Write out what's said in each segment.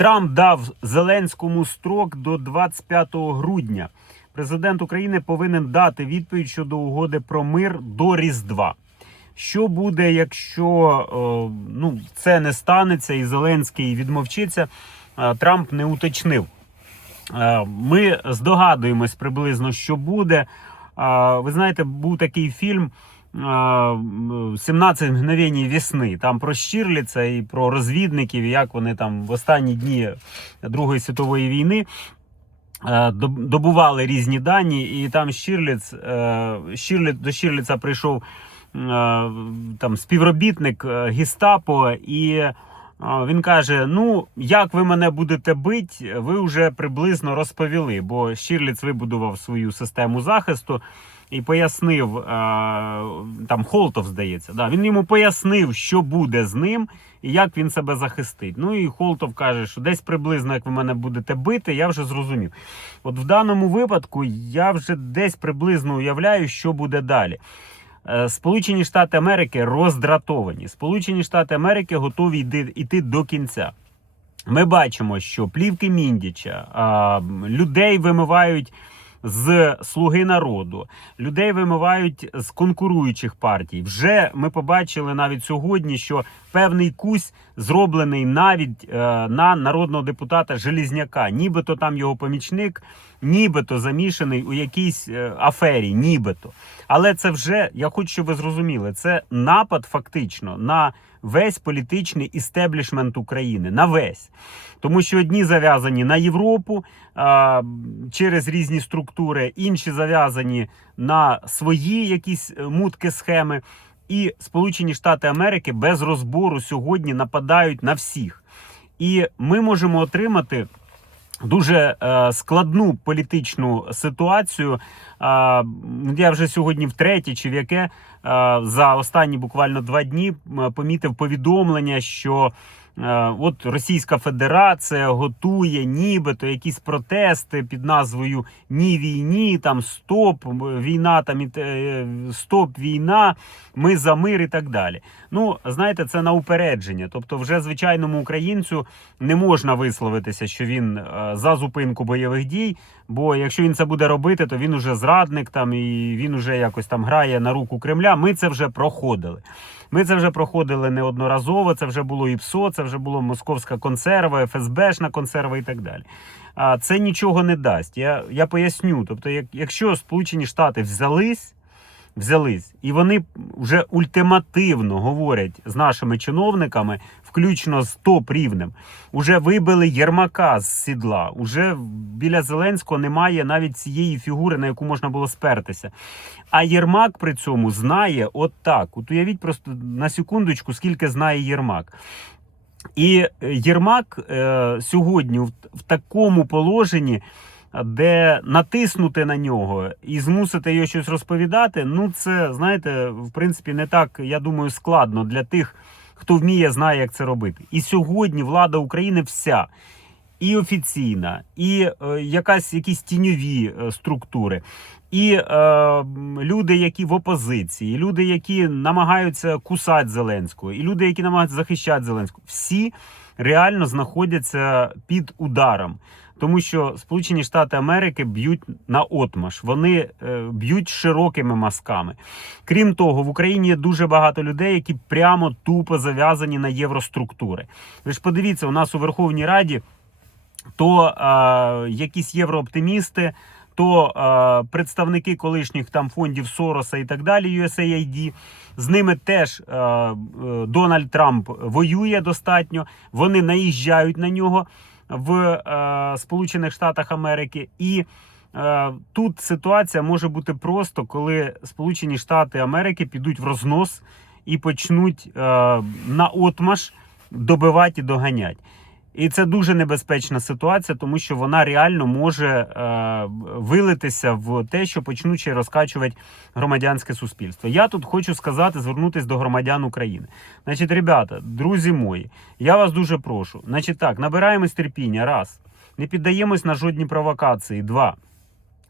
Трамп дав Зеленському строк до 25 грудня. Президент України повинен дати відповідь щодо угоди про мир до Різдва. Що буде, якщо е, ну, це не станеться і Зеленський відмовчиться? Е, Трамп не уточнив. Е, Ми здогадуємось приблизно, що буде. Ви знаєте, був такий фільм «17 мгновень весни. Там про Щірліца і про розвідників, як вони там в останні дні Другої світової війни. е, Добували різні дані, і там Щірліц, е, Щірліц до Щірліца прийшов е, там співробітник Гістапо і він каже: Ну, як ви мене будете бити, ви вже приблизно розповіли, бо Щірліц вибудував свою систему захисту і пояснив е, там Холтов, здається, да, він йому пояснив, що буде з ним і як він себе захистить. Ну і Холтов каже, що десь приблизно як ви мене будете бити, я вже зрозумів. От в даному випадку я вже десь приблизно уявляю, що буде далі. Е, Сполучені Штати Америки роздратовані. Сполучені Штати Америки готові йти, йти до кінця. Ми бачимо, що плівки Міндіча, людей вимивають з слуги народу, людей вимивають з конкуруючих партій. Вже ми побачили навіть сьогодні, що певний кусь зроблений навіть е, на народного депутата Желізняка, нібито там його помічник, нібито замішаний у якійсь е, афері, нібито. Але це вже я хочу, щоб ви зрозуміли, це напад фактично на весь політичний істеблішмент України, на весь. Тому що одні зав'язані на Європу а, через різні структури, інші зав'язані на свої якісь е, мутки схеми. І Сполучені Штати Америки без розбору сьогодні нападають на всіх. І ми можемо отримати дуже е, складну політичну ситуацію. Е, я вже сьогодні втретє чи в яке е, за останні буквально два дні помітив повідомлення, що от Російська Федерація готує нібито якісь протести під назвою Ні війні, там стоп, війна, там і е, стоп, війна, ми за мир і так далі. Ну, знаєте, це на упередження. Тобто, вже звичайному українцю не можна висловитися, що він е, за зупинку бойових дій. Бо якщо він це буде робити, то він уже зрадник там і він уже якось там грає на руку Кремля. Ми це вже проходили. Ми це вже проходили неодноразово. Це вже було ІПСО, це вже було московська консерва, ФСБшна консерва і так далі. А це нічого не дасть. Я, я поясню. Тобто, як, якщо Сполучені Штати взялись. Взялись, і вони вже ультимативно говорять з нашими чиновниками, включно з топ рівнем. Уже вибили Єрмака з сідла. Уже біля Зеленського немає навіть цієї фігури, на яку можна було спертися. А Єрмак при цьому знає от так. От уявіть просто на секундочку, скільки знає Єрмак. І е, Єрмак е, сьогодні в, в такому положенні, де натиснути на нього і змусити його щось розповідати, ну це знаєте, в принципі, не так, я думаю, складно для тих, хто вміє, знає, як це робити. І сьогодні влада України вся. І офіційна, і е, якась якісь тіньові е, структури, і е, люди, які в опозиції, і люди, які намагаються кусати Зеленського, і люди, які намагаються захищати Зеленського, всі реально знаходяться під ударом. Тому що Сполучені Штати Америки б'ють на отмаш, вони е, б'ють широкими мазками. Крім того, в Україні є дуже багато людей, які прямо тупо зав'язані на євроструктури. Ви ж подивіться, у нас у Верховній Раді то е, якісь єврооптимісти, то е, представники колишніх там фондів Сороса і так далі, USAID, з ними теж е, Дональд Трамп воює достатньо. Вони наїжджають на нього в е, Сполучених Штатах Америки. І е, тут ситуація може бути просто, коли Сполучені Штати Америки підуть в рознос і почнуть е, на отмаш добивати і доганяти. І це дуже небезпечна ситуація, тому що вона реально може е, вилитися в те, що почнуть ще розкачувати громадянське суспільство. Я тут хочу сказати, звернутися до громадян України. Значить, ребята, друзі мої, я вас дуже прошу. Значить, так, набираємось терпіння. Раз, не піддаємось на жодні провокації. Два.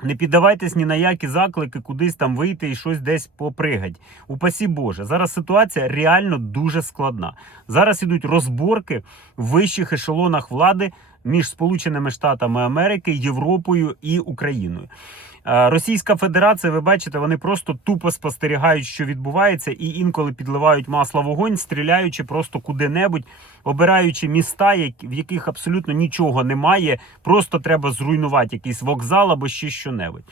Не піддавайтесь ні на які заклики кудись там вийти і щось десь попригать. Упасі Боже, зараз ситуація реально дуже складна. Зараз ідуть розборки в вищих ешелонах влади між Сполученими Штатами Америки, Європою і Україною. Російська Федерація, ви бачите, вони просто тупо спостерігають, що відбувається, і інколи підливають масло вогонь, стріляючи просто куди-небудь, обираючи міста, в яких абсолютно нічого немає. Просто треба зруйнувати якийсь вокзал або ще що-небудь.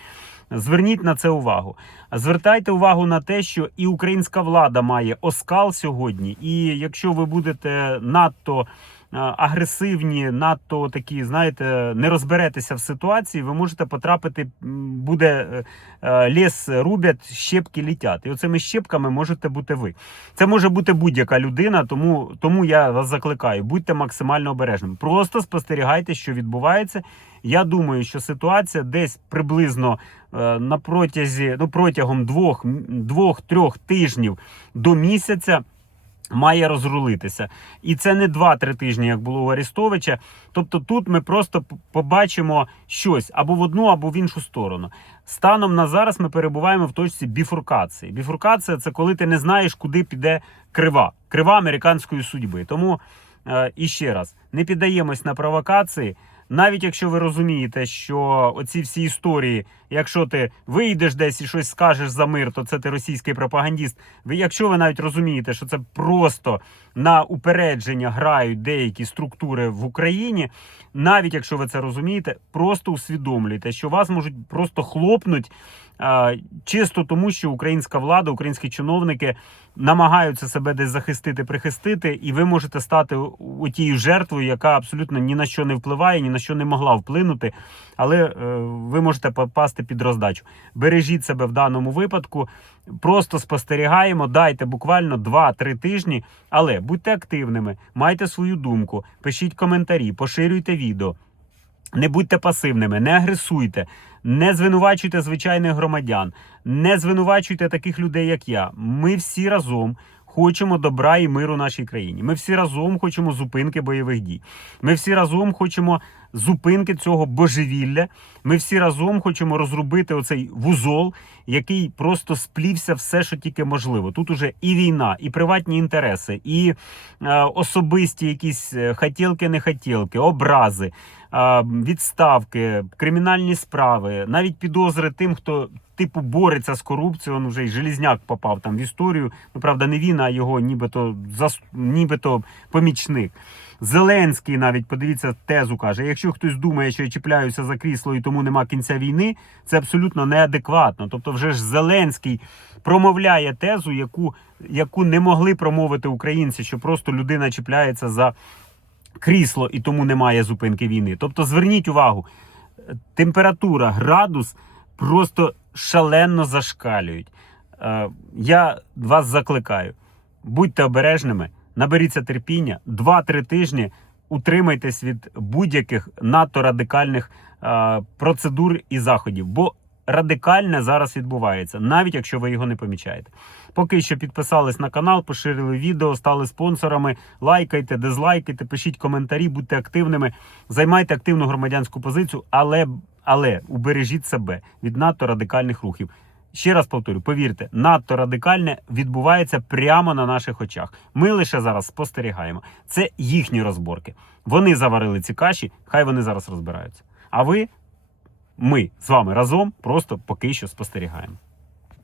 Зверніть на це увагу. Звертайте увагу на те, що і українська влада має оскал сьогодні. І якщо ви будете надто агресивні, надто такі, знаєте, не розберетеся в ситуації, ви можете потрапити, буде е, е, ліс рубять, щепки літять. І оцими щепками можете бути ви. Це може бути будь-яка людина, тому, тому я вас закликаю, будьте максимально обережними. Просто спостерігайте, що відбувається. Я думаю, що ситуація десь приблизно е, на протязі, ну, протягом двох, двох-трьох тижнів до місяця. Має розрулитися, і це не 2-3 тижні, як було у Арестовича. Тобто, тут ми просто побачимо щось або в одну, або в іншу сторону. Станом на зараз ми перебуваємо в точці біфуркації. Біфуркація це коли ти не знаєш, куди піде крива, крива американської судьби. Тому е, і ще раз не піддаємось на провокації. Навіть якщо ви розумієте, що оці всі історії, якщо ти вийдеш десь і щось скажеш за мир, то це ти російський пропагандіст. Ви, якщо ви навіть розумієте, що це просто на упередження грають деякі структури в Україні, навіть якщо ви це розумієте, просто усвідомлюйте, що вас можуть просто хлопнуть чисто тому, що українська влада, українські чиновники намагаються себе десь захистити, прихистити, і ви можете стати тією жертвою, яка абсолютно ні на що не впливає, ні на що не могла вплинути, але е, ви можете попасти під роздачу. Бережіть себе в даному випадку. Просто спостерігаємо, дайте буквально 2-3 тижні, але будьте активними, майте свою думку, пишіть коментарі, поширюйте відео. Не будьте пасивними, не агресуйте, не звинувачуйте звичайних громадян, не звинувачуйте таких людей, як я. Ми всі разом хочемо добра і миру нашій країні. Ми всі разом хочемо зупинки бойових дій. Ми всі разом хочемо зупинки цього божевілля. Ми всі разом хочемо розробити оцей вузол, який просто сплівся все, що тільки можливо. Тут уже і війна, і приватні інтереси, і е, особисті якісь е, хотілки-не-хотілки, образи, е, відставки, кримінальні справи, навіть підозри тим, хто типу бореться з корупцією. Он вже й Желізняк попав там в історію. Ну правда, не він, а його нібито зас... нібито помічник. Зеленський навіть подивіться тезу каже: якщо хтось думає, що я чіпляюся за крісло і тому нема кінця війни, це абсолютно неадекватно. Тобто, вже ж Зеленський промовляє тезу, яку, яку не могли промовити українці, що просто людина чіпляється за крісло і тому немає зупинки війни. Тобто, зверніть увагу, температура, градус просто шалено зашкалюють. Е, Я вас закликаю, будьте обережними, наберіться терпіння, 2-3 тижні утримайтесь від будь-яких надто радикальних е, процедур і заходів. Бо радикальне зараз відбувається, навіть якщо ви його не помічаєте. Поки що підписались на канал, поширили відео, стали спонсорами. Лайкайте, дизлайкайте, пишіть коментарі, будьте активними, займайте активну громадянську позицію, але, але убережіть себе від надто радикальних рухів. Ще раз повторю, повірте, надто радикальне відбувається прямо на наших очах. Ми лише зараз спостерігаємо. Це їхні розборки. Вони заварили ці каші, хай вони зараз розбираються. А ви, ми з вами разом просто поки що спостерігаємо.